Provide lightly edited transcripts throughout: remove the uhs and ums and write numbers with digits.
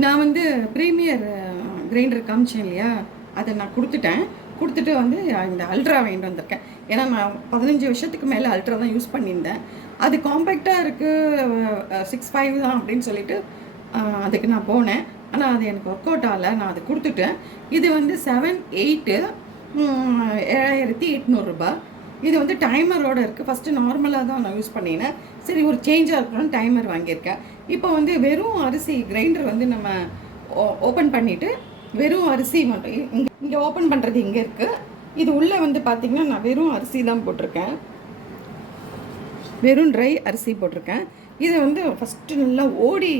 நான் வந்து premier grinder காமிச்சேன் இல்லையா, அதை நான் கொடுத்துட்டு வந்து இந்த அல்ட்ரா வாங்கிட்டு வந்திருக்கேன். ஏன்னா நான் 15 வருஷத்துக்கு மேலே அல்ட்ரா தான் யூஸ் பண்ணியிருந்தேன். அது காம்பேக்டாக இருக்குது, 6.5 தான் அப்படின்னு சொல்லிட்டு அதுக்கு நான் போனேன். ஆனால் அது எனக்கு ஒர்க் அவுட் ஆகலை. நான் அதை கொடுத்துட்டேன். இது வந்து 7.8 7,800 இது வந்து டைமரோடு இருக்குது. ஃபஸ்ட்டு நார்மலாக தான் நான் யூஸ் பண்ணினேன். சரி, ஒரு சேஞ்சாக இருக்கணும்னு டைமர் வாங்கியிருக்கேன். இப்போ வந்து வெறும் அரிசி கிரைண்டர் வந்து நம்ம ஓப்பன் பண்ணிவிட்டு வெறும் அரிசி மட்டும் இங்கே ஓப்பன் பண்ணுறது இங்கே இருக்குது. இது உள்ளே வந்து பார்த்திங்கன்னா நான் வெறும் அரிசி தான் போட்டிருக்கேன். வெறும் ட்ரை அரிசி போட்டிருக்கேன். இதை வந்து ஃபஸ்ட்டு நல்லா ஓடி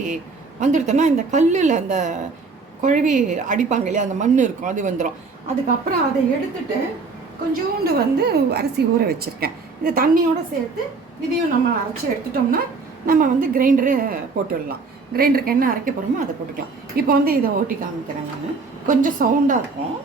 வந்துடுத்தோன்னா இந்த கல்லில் அந்த குழவி அடிப்பாங்க இல்லையா, அந்த மண் இருக்கும், அது வந்துடும். அதுக்கப்புறம் அதை எடுத்துகிட்டு கொஞ்சோண்டு வந்து அரிசி ஊற வச்சுருக்கேன். இந்த தண்ணியோடு சேர்த்து இதையும் நம்ம அரைச்சி எடுத்துட்டோம்னா நம்ம வந்து கிரைண்டரு போட்டுடலாம். கிரைண்டருக்கு என்ன அரைக்க போகிறோமோ அதை போட்டுக்கலாம். இப்போ வந்து இதை ஓட்டி காமிக்கிறேன். நான் கொஞ்சம் சவுண்டாக இருக்கும்.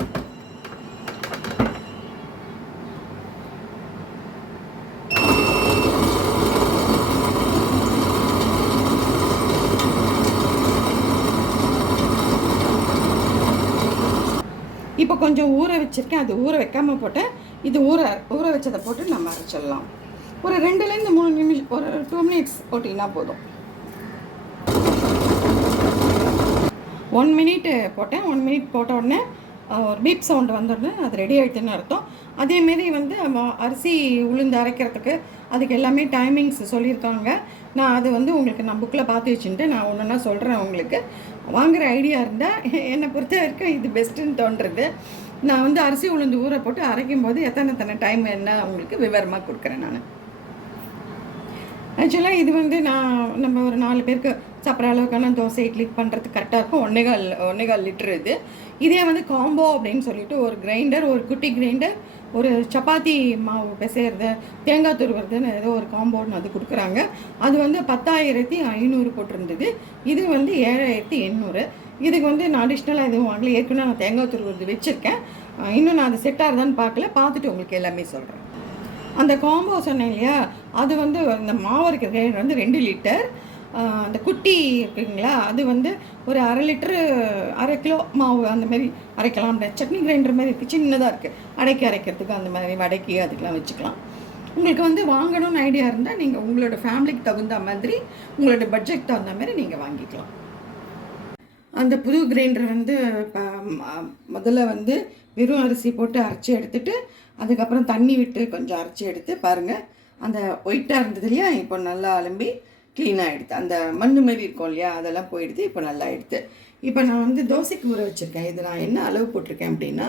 இப்போ கொஞ்சம் ஊற வச்சுருக்கேன். அது ஊற வைக்காமல் போட்டேன். இது ஊற வச்சதை போட்டு நம்ம அரைச்சிடலாம். ஒரு 2லேருந்து 3 நிமிஷம், ஒரு 2 மினிட்ஸ் போட்டிங்கன்னா போதும். 1 மினிட் போட்டேன். 1 மினிட் போட்ட உடனே ஒரு பீப் சவுண்டு வந்துடுது, அது ரெடி ஆகிடுதுன்னு அர்த்தம். அதேமாரி வந்து அரிசி உளுந்து அரைக்கிறதுக்கு அதுக்கு எல்லாமே டைமிங்ஸ் சொல்லியிருக்காங்க. நான் அது வந்து உங்களுக்கு நான் புக்கில் பார்த்து வச்சுட்டு நான் ஒன்றுன்னா சொல்கிறேன். உங்களுக்கு வாங்குகிற ஐடியா இருந்தால் என்னை பொறுத்த வரைக்கும் இது பெஸ்ட்டுன்னு தோன்றுறது. நான் வந்து அரிசி உளுந்து ஊற போட்டு அரைக்கும் போது எத்தனை டைம் என்ன உங்களுக்கு விவரமாக கொடுக்குறேன். நான் ஆக்சுவலாக இது வந்து நம்ம ஒரு 4 பேருக்கு சாப்பிட்ற அளவுக்கான தோசை இட்லி பண்ணுறதுக்கு கரெக்டாக இருக்கும். 1.25 லிட்டர் இது. இதே வந்து காம்போ அப்படின்னு சொல்லிட்டு ஒரு கிரைண்டர், ஒரு குட்டி கிரைண்டர், ஒரு சப்பாத்தி மாவு பிசைறது, தேங்காய் துருவுறதுன்னு ஏதோ ஒரு காம்போன்னு அது கொடுக்குறாங்க. அது வந்து 10,500 போட்டிருந்தது. இது வந்து 7,800. இதுக்கு வந்து நான் அடிஷ்னலாக எதுவும் வாங்கல. ஏற்கனவே நான் தேங்காய் துருவுறது வச்சுருக்கேன். இன்னும் நான் அதை செட் ஆகுதான்னு பார்த்துட்டு உங்களுக்கு எல்லாமே சொல்கிறேன். அந்த காம்போ சொன்னேன் இல்லையா, அது வந்து இந்த மாவு இருக்கிற கிரைண்டர் வந்து 2 லிட்டர். அந்த குட்டி இருக்குங்களா, அது வந்து ஒரு 1/2 லிட்டரு, 1/2 கிலோ மாவு அந்த மாதிரி அரைக்கலாம். சட்னி கிரைண்டர் மாதிரி இருக்குது, சின்னதாக இருக்குது. அரைக்கிறதுக்கு அந்த மாதிரி வடைக்கு அதுக்கெலாம் வச்சுக்கலாம். உங்களுக்கு வந்து வாங்கணும்னு ஐடியா இருந்தால் நீங்கள் உங்களோட ஃபேமிலிக்கு தகுந்த மாதிரி, உங்களோட பட்ஜெட் தகுந்த மாதிரி நீங்கள் வாங்கிக்கலாம். அந்த புது கிரைண்டர் வந்து முதல்ல வந்து வெறும் அரிசி போட்டு அரைச்சி எடுத்துகிட்டு அதுக்கப்புறம் தண்ணி விட்டு கொஞ்சம் அரைச்சி எடுத்து பாருங்கள். அந்த ஒயிட்டாக இருந்தது இல்லையா, இப்போ நல்லா அலம்பி க்ளீனாக எடுத்து அந்த மண் மாரி இருக்கும் இல்லையா, அதெல்லாம் போயிடுது. இப்போ நல்லா எடுத்து இப்போ நான் வந்து தோசைக்கு ஊற வச்சுருக்கேன். இது நான் என்ன அளவு போட்டிருக்கேன் அப்படின்னா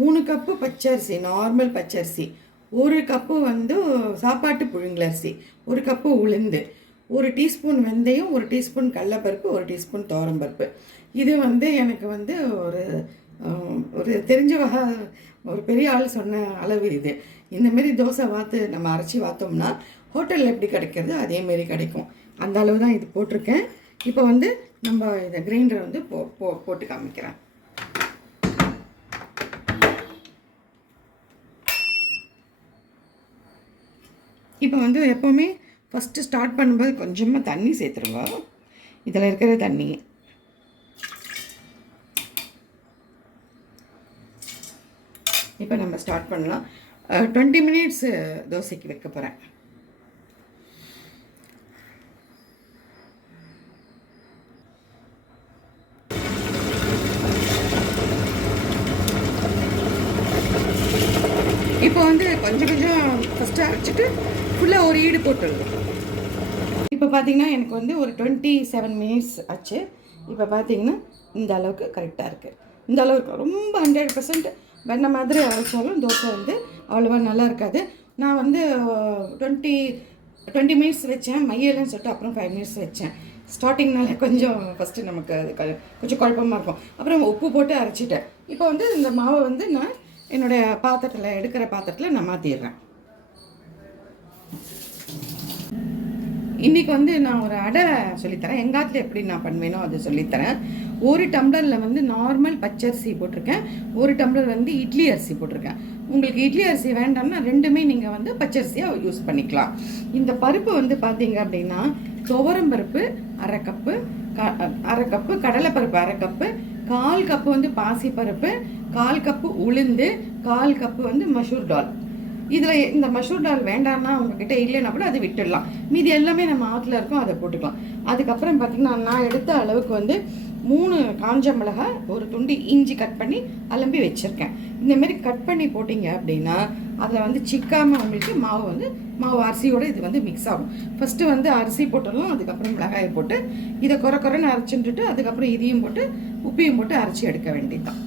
3 கப்பு பச்சரிசி, நார்மல் பச்சரிசி, 1 கப்பு வந்து சாப்பாட்டு புழுங்கலரிசி, 1 கப்பு உளுந்து, 1 டீஸ்பூன் வெந்தயம், 1 டீஸ்பூன் கடலைப்பருப்பு, 1 டீஸ்பூன் துவரம்பருப்பு. இது வந்து எனக்கு வந்து ஒரு தெரிஞ்ச ஒரு பெரிய ஆள் சொன்ன அளவு இது. இந்தமாரி தோசை நம்ம அரைச்சி வாத்தோம்னா ஹோட்டலில் எப்படி கிடைக்கிறது அதேமாரி கிடைக்கும். அந்த அளவு தான் இது போட்டிருக்கேன். இப்போ வந்து நம்ம இதை கிரைண்டரை வந்து போட்டு காமிக்கிறேன். இப்போ வந்து எப்போவுமே ஃபஸ்ட்டு ஸ்டார்ட் பண்ணும்போது கொஞ்சமாக தண்ணி சேர்த்துருங்க. இதில் இருக்கிற தண்ணி இப்போ நம்ம ஸ்டார்ட் பண்ணலாம். 20 மினிட்ஸ் தோசைக்கு வைக்க போகிறேன். இப்போ வந்து கொஞ்சம் ஃபஸ்ட்டு அரைச்சிட்டு ஃபுல்லாக ஒரு ஈடு போட்டுடலாம். இப்போ பார்த்தீங்கன்னா எனக்கு வந்து ஒரு 27 மினிட்ஸ் ஆச்சு. இப்போ பார்த்தீங்கன்னா இந்த அளவுக்கு கரெக்டாக இருக்குது. இந்த அளவுக்கு ரொம்ப 100% வெண்ணெய் மாதிரி அரைச்சாலும் தோசை வந்து அவ்வளோவா நல்லா இருக்காது. நான் வந்து 20 மினிட்ஸ் வச்சேன், மையலன்னு சொல்லிட்டு அப்புறம் 5 மினிட்ஸ் வச்சேன். ஸ்டார்டிங்னால கொஞ்சம் ஃபஸ்ட்டு நமக்கு அது கொஞ்சம் குழப்பமாக இருக்கும். அப்புறம் உப்பு போட்டு அரைச்சிட்டேன். இப்போ வந்து இந்த மாவை வந்து நான் என்னுடைய எடுக்கிற பாத்திரத்தில் நான் மாற்றிடுறேன். இன்றைக்கி வந்து நான் ஒரு அடை சொல்லித்தரேன். எங்காத்தில் எப்படி நான் பண்ணுவேனோ அதை சொல்லித்தரேன். 1 டம்ளரில் வந்து நார்மல் பச்சரிசி போட்டிருக்கேன், 1 டம்ளர் வந்து இட்லி அரிசி போட்டிருக்கேன். உங்களுக்கு இட்லி அரிசி வேண்டாம்னா 2மே நீங்கள் வந்து பச்சரிசியாக யூஸ் பண்ணிக்கலாம். இந்த பருப்பு வந்து பார்த்தீங்க அப்படின்னா துவரம் பருப்பு 1/2 கப்பு, அரை கப்பு கடலைப்பருப்பு, அரை கப்பு, 1/4 கப்பு வந்து பாசிப்பருப்பு, 1/4 கப்பு உளுந்து, 1/4 கப்பு வந்து மசூர் டால். இதில் இந்த மசூர் டால் வேண்டாம்னா உங்ககிட்ட இல்லைன்னா கூட அது விட்டுடலாம். மீதி எல்லாமே நம்ம ஆற்றுல இருக்கோம், அதை போட்டுக்கலாம். அதுக்கப்புறம் பார்த்திங்கன்னா நான் எடுத்த அளவுக்கு வந்து 3 காஞ்ச மிளகாய், ஒரு துண்டு இஞ்சி கட் பண்ணி அலம்பி வச்சுருக்கேன். இந்தமாரி கட் பண்ணி போட்டிங்க அப்படின்னா அதில் வந்து சிக்காமல் உங்களுக்கு மாவு அரிசியோடு இது வந்து மிக்ஸ் ஆகும். ஃபஸ்ட்டு வந்து அரிசி போட்டுடலாம், அதுக்கப்புறம் மிளகாயை போட்டு இதை குறைன்னு அரைச்சிட்டுட்டு அதுக்கப்புறம் இதையும் போட்டு உப்பையும் போட்டு அரைச்சி எடுக்க வேண்டியதுதான்.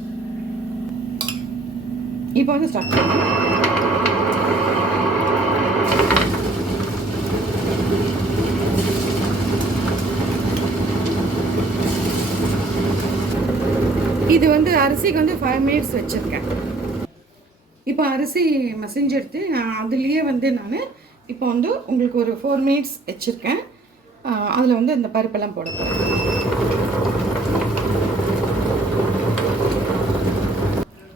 இப்போ வந்து ஸ்டார்ட் பண்ணலாம். இது வந்து அரிசிக்கு வந்து 5 மினிட்ஸ் வச்சுருக்கேன். இப்போ அரிசி மசிஞ்செடுத்து அதுலேயே வந்து நான் இப்போ வந்து உங்களுக்கு ஒரு 4 மினிட்ஸ் வச்சுருக்கேன். அதில் வந்து இந்த பருப்பெல்லாம் போட போகிறேன்.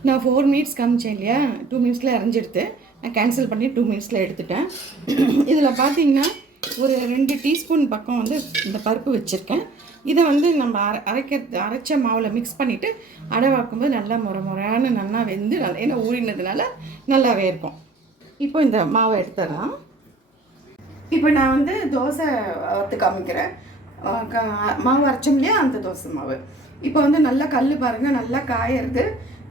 நான் 4 மினிட்ஸ் காமிச்சேன் இல்லையா, 2 மினிட்ஸில் அரைஞ்செடுத்து நான் கேன்சல் பண்ணி 2 மினிட்ஸில் எடுத்துட்டேன். இதில் பார்த்தீங்கன்னா ஒரு 2 டீஸ்பூன் பக்கம் வந்து இந்த பருப்பு வச்சுருக்கேன். இதை வந்து நம்ம அரைச்ச மாவில் மிக்ஸ் பண்ணிவிட்டு அடை வாக்கும்போது நல்லா முறையான நல்லா வெந்து நல்லா ஏன்னா ஊறினதுனால நல்லாவே இருக்கும். இப்போ இந்த மாவை எடுத்துடலாம். இப்போ நான் வந்து தோசை வறுத்து காமிக்கிறேன். மாவு அரைச்சோம் இல்லையா, அந்த தோசை மாவு இப்போ வந்து நல்லா கல் பாருங்கள், நல்லா காயறது.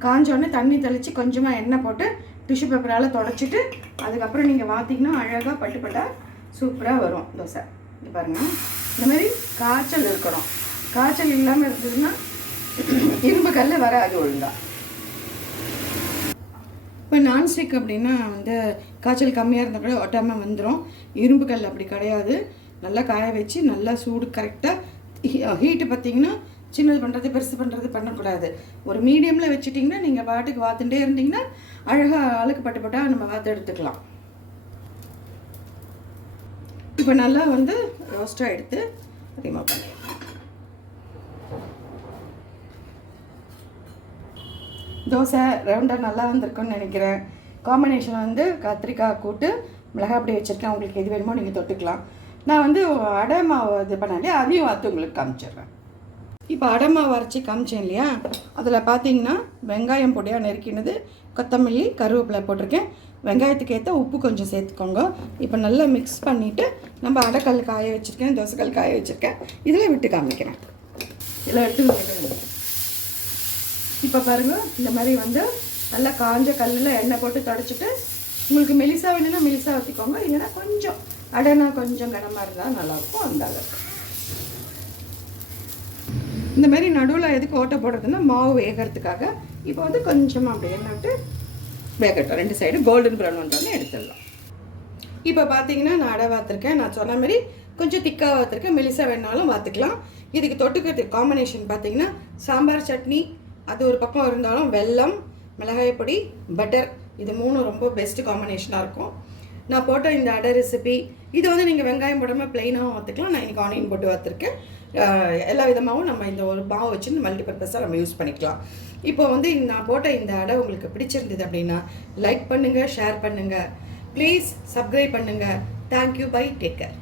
காஞ்சோடனே தண்ணி தெளித்து கொஞ்சமாக எண்ணெய் போட்டு டிஷ்யூ பேப்பரால் தொடச்சிட்டு அதுக்கப்புறம் நீங்கள் வாத்திங்கன்னா அழகாக பட்டுப்பட்டால் சூப்பராக வரும் தோசை. இது பாருங்கள், இந்த மாதிரி காய்ச்சல் இருக்கணும். காய்ச்சல் இல்லாமல் இருந்ததுன்னா இரும்பு கல்ல வராது ஒழுங்காக. இப்போ நான்ஸ்டிக் அப்படின்னா வந்து காய்ச்சல் கம்மியாக இருந்தால் கூட ஒட்டாமல் வந்துடும். இரும்பு கல் அப்படி கிடையாது. நல்லா காய வச்சு நல்லா சூடு கரெக்டாக ஹீட்டு பார்த்திங்கன்னா சின்னது பண்ணுறது பெருசு பண்ணுறது பண்ணக்கூடாது. ஒரு மீடியமில் வச்சுட்டிங்கன்னா நீங்கள் பாட்டுக்கு வாத்துட்டே இருந்தீங்கன்னா அழகாக அழுக்கு பட்டுப்பட்டால் நம்ம வாத்து எடுத்துக்கலாம். இப்போ நல்லா வந்து ரோஸ்ட்டாக எடுத்து ரிமூவ் பண்ணிடலாம். தோசை ரவுண்டாக நல்லா வந்திருக்குன்னு நினைக்கிறேன். காம்பினேஷன் வந்து கத்திரிக்காய் கூட்டு மிளகாய் அப்படி வச்சுருக்கேன். உங்களுக்கு எது வேணுமோ நீங்கள் தொட்டுக்கலாம். நான் வந்து அடை மாவு இது பண்ணாலே அதையும் வாத்து உங்களுக்கு காமிச்சிடுறேன். இப்போ அடை மாவு அரைச்சி காமிச்சேன் இல்லையா, அதில் பார்த்தீங்கன்னா வெங்காயம் பொடியாக நெருக்கினது, கொத்தமல்லி, கருவேப்பிலை போட்டிருக்கேன். வெங்காயத்துக்கு ஏற்ற உப்பு கொஞ்சம் சேர்த்துக்கோங்க. இப்போ நல்லா மிக்ஸ் பண்ணிவிட்டு நம்ம அடைக்கல் காய வச்சுருக்கேன், தோசைக்கல் காய வச்சுருக்கேன், இதில் விட்டு காமிக்கிறேன். இதில் எடுத்து இப்போ பாருங்கள், இந்த மாதிரி வந்து நல்லா காஞ்ச கல்லில் எண்ணெய் போட்டு தொடச்சிட்டு உங்களுக்கு மெலிசா வேணும்னா மெலிசா ஊற்றிக்கோங்க, இல்லைன்னா கொஞ்சம் அடைனா கொஞ்சம் கனமாக இருந்தால் நல்லாயிருக்கும். அந்த அளவுக்கு இந்த மாதிரி நடுவில் எதுக்கு ஓட்ட போடுறதுன்னா மாவு வேகிறதுக்காக. இப்போ வந்து கொஞ்சமாக அப்படியே நட்டு வேகட்டும். 2 சைடு கோல்டன் ப்ரௌன் வந்தோடனே எடுத்துடலாம். இப்போ பார்த்தீங்கன்னா நான் அடை வாத்துருக்கேன். நான் சொன்ன மாதிரி கொஞ்சம் திக்காக வாத்துருக்கேன், மெலிசா வேணாலும் வாத்துக்கலாம். இதுக்கு தொட்டுக்கிறதுக்கு காம்பினேஷன் பார்த்தீங்கன்னா சாம்பார் சட்னி, அது ஒரு பக்கம் இருந்தாலும் வெல்லம், மிளகாய் பொடி, பட்டர், இது 3 ரொம்ப பெஸ்ட்டு காம்பினேஷனாக இருக்கும். நான் போட்ட இந்த அடை ரெசிபி இது வந்து நீங்கள் வெங்காயம் போடாமல் ப்ளைனாகவும் வாத்துக்கலாம். நான் இன்றைக்கி ஆனியன் போட்டு வாத்துருக்கேன். எல்லா விதமாகவும் நம்ம இந்த ஒரு மாவு வச்சு மல்டிபர்பஸாக நம்ம யூஸ் பண்ணிக்கலாம். இப்போ வந்து நான் போட்ட இந்த அடை உங்களுக்கு பிடிச்சிருந்தது அப்படின்னா லைக் பண்ணுங்கள், ஷேர் பண்ணுங்கள், ப்ளீஸ் சப்ஸ்கிரைப் பண்ணுங்கள். Thank you, bye, take care.